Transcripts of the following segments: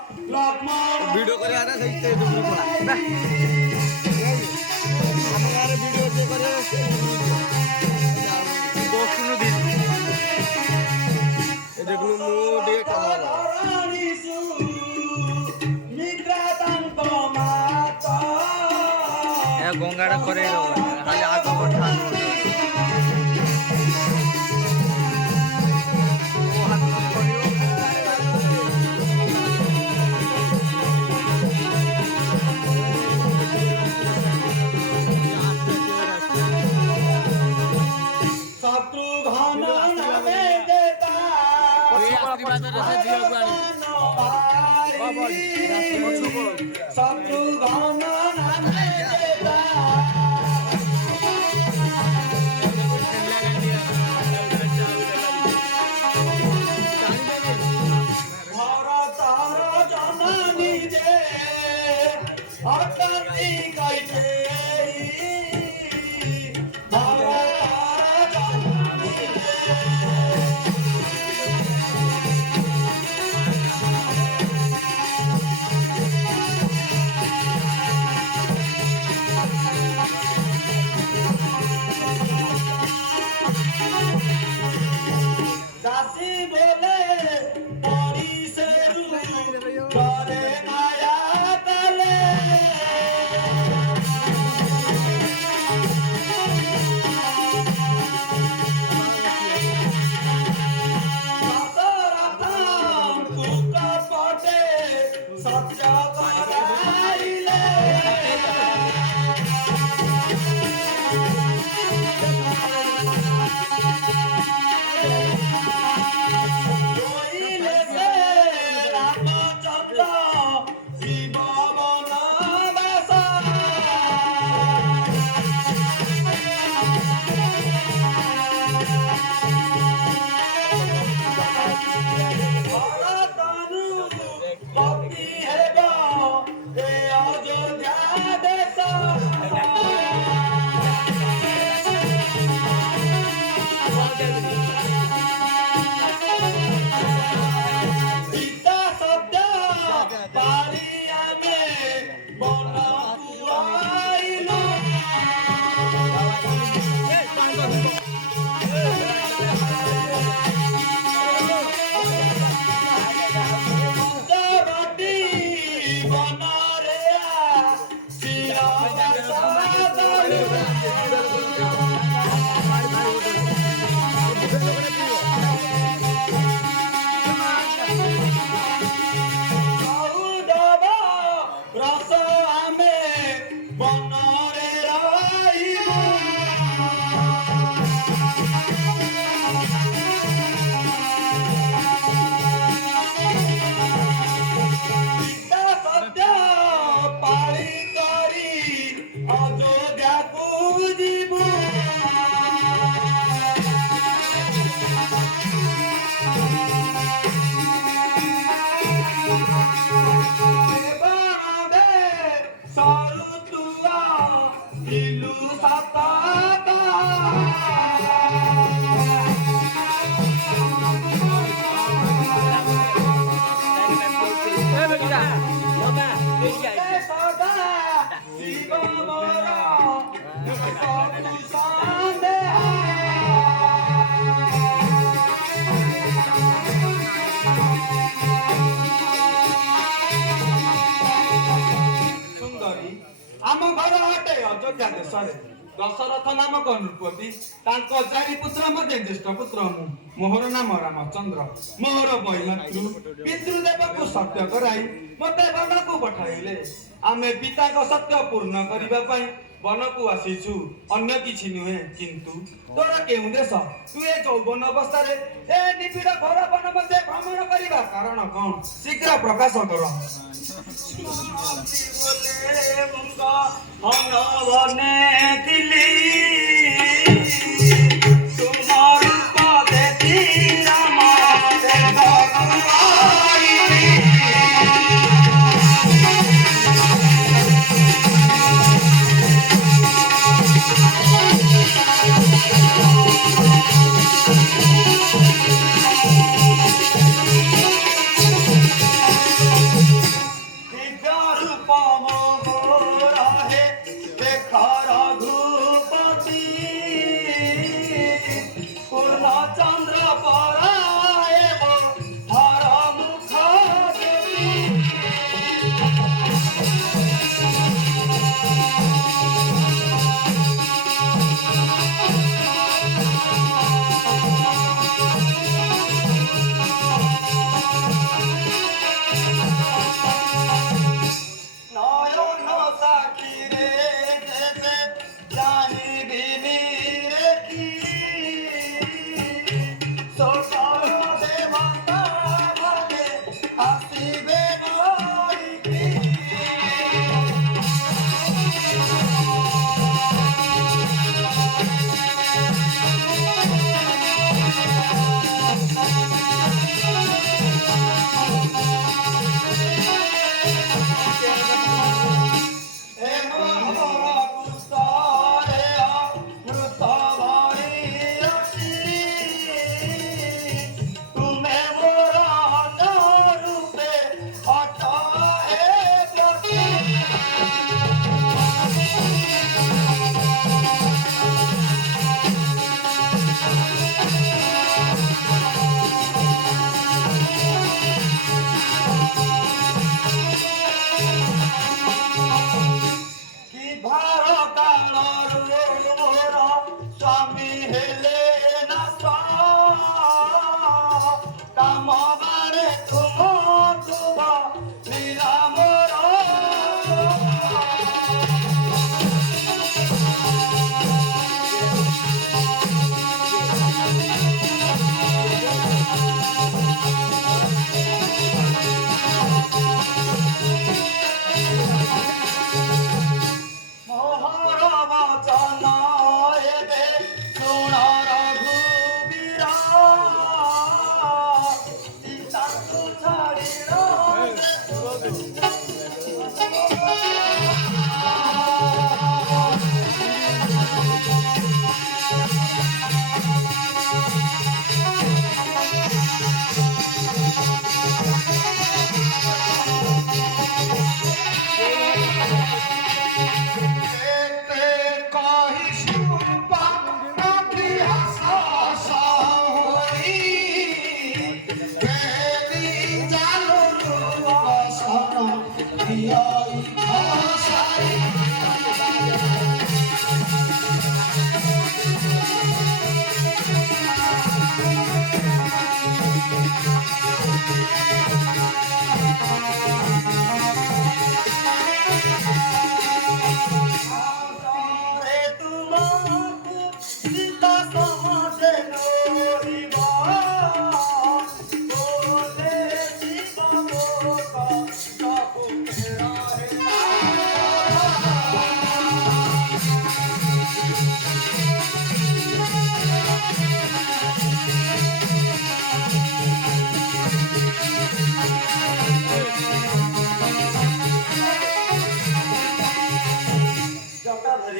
video करे आना सही से दूर पड़ा हमारे वीडियो से करे दोस्त नु दी देख लो मु दे कमाला ए गंगाड़ा करे खाली आगो पठा ଆମ ଘର ଅଟେ ଅଯୋଧ୍ୟା ଦେଶରେ ଦଶରଥ ନାମକ ନୃପତି ତାଙ୍କ ଚାରି ପୁତ୍ର ମଧ୍ୟ ଜ୍ୟେଷ୍ଠ ପୁତ୍ର ମୁଁ ମୋହର ନାମ ରାମଚନ୍ଦ୍ର ମୋହର ବୈମାତୃ ପିତୃଦେବକୁ ସତ୍ୟ କରାଇ ମୋତେ ବନକୁ ପଠାଇଲେ ଆମେ ପିତାଙ୍କ ସତ୍ୟ ପୂର୍ଣ୍ଣ କରିବା ପାଇଁ ବନକୁ ଆସିଛୁ ଅନ୍ୟ କିଛି ନୁହେଁ କିନ୍ତୁ ତୋର କେଉଁ ଦେଶ ତୁ ଏ ଯୌବନ ଅବସ୍ଥାରେ ଏ ନିବିଡ଼ ଘୋର ବନ ମଧ୍ୟରେ ଭ୍ରମଣ କରିବା କାରଣ କଣ ଶୀଘ୍ର ପ୍ରକାଶ କର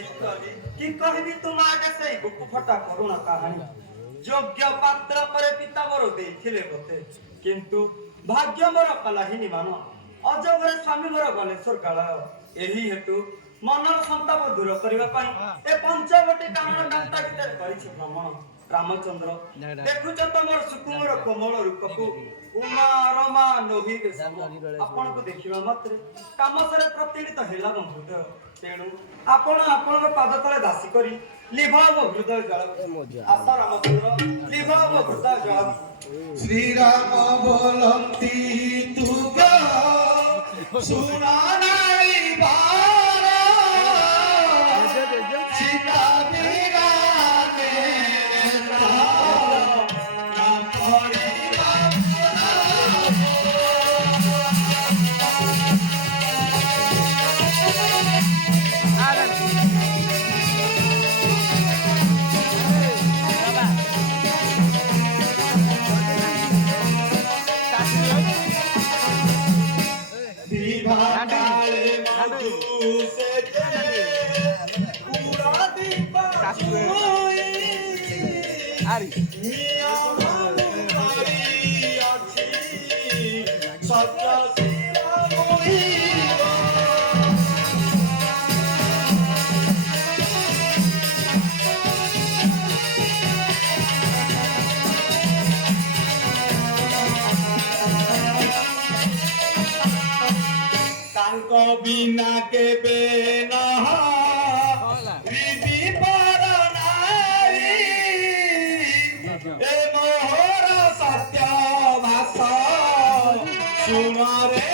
कि कहबी तुम आगे से बुकु फटा करुणा कहानी योग्य पात्र परे पिता मोर देथिले बते किंतु भाग्य मोर कलाहिनी मान अजगरे स्वामी मोर गले स्वर्गालय एही हेतु मनर संताप दूर करबा पई ए पंचवटी कानन गांता भीतर करिछि भ्रमण रामचंद्र देखुछ तमर सुकुमर कोमल रूपको उमा रमा नोहि बेस आपण को देखिबा मात्रे कामसरे प्रतिनित हेला बंधुत तेणु आपण आपण पाद तले दासी करी लिभाव हृदय जल आशा रामचंद्र लिभाव हृदय जल श्री राम बोलंती तू सुना नाई बारा सीता मेरा बिना के बेना रिबी पर नारी ए मोहर सत्य भाषा सुन रे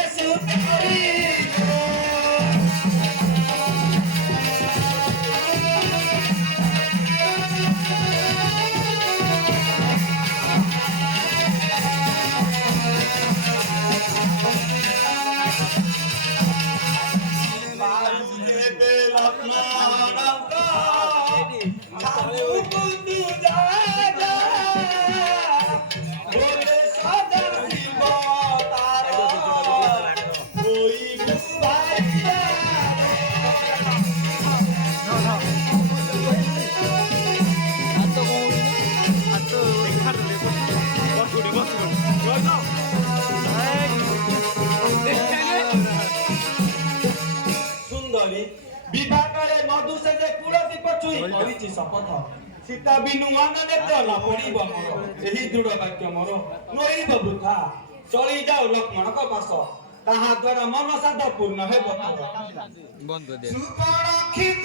सुतारी विभागरे मधु से जे कुलती पचुई करिछि शपथ सीता बिनु आनने तला पड़िब मोर एही दृढ़ वाक्य मोर नोइब वृथा चली जाओ लक्ष्मण को पास ताहा द्वारा मन साध पूर्ण हेब बंद दे सुपरक्षित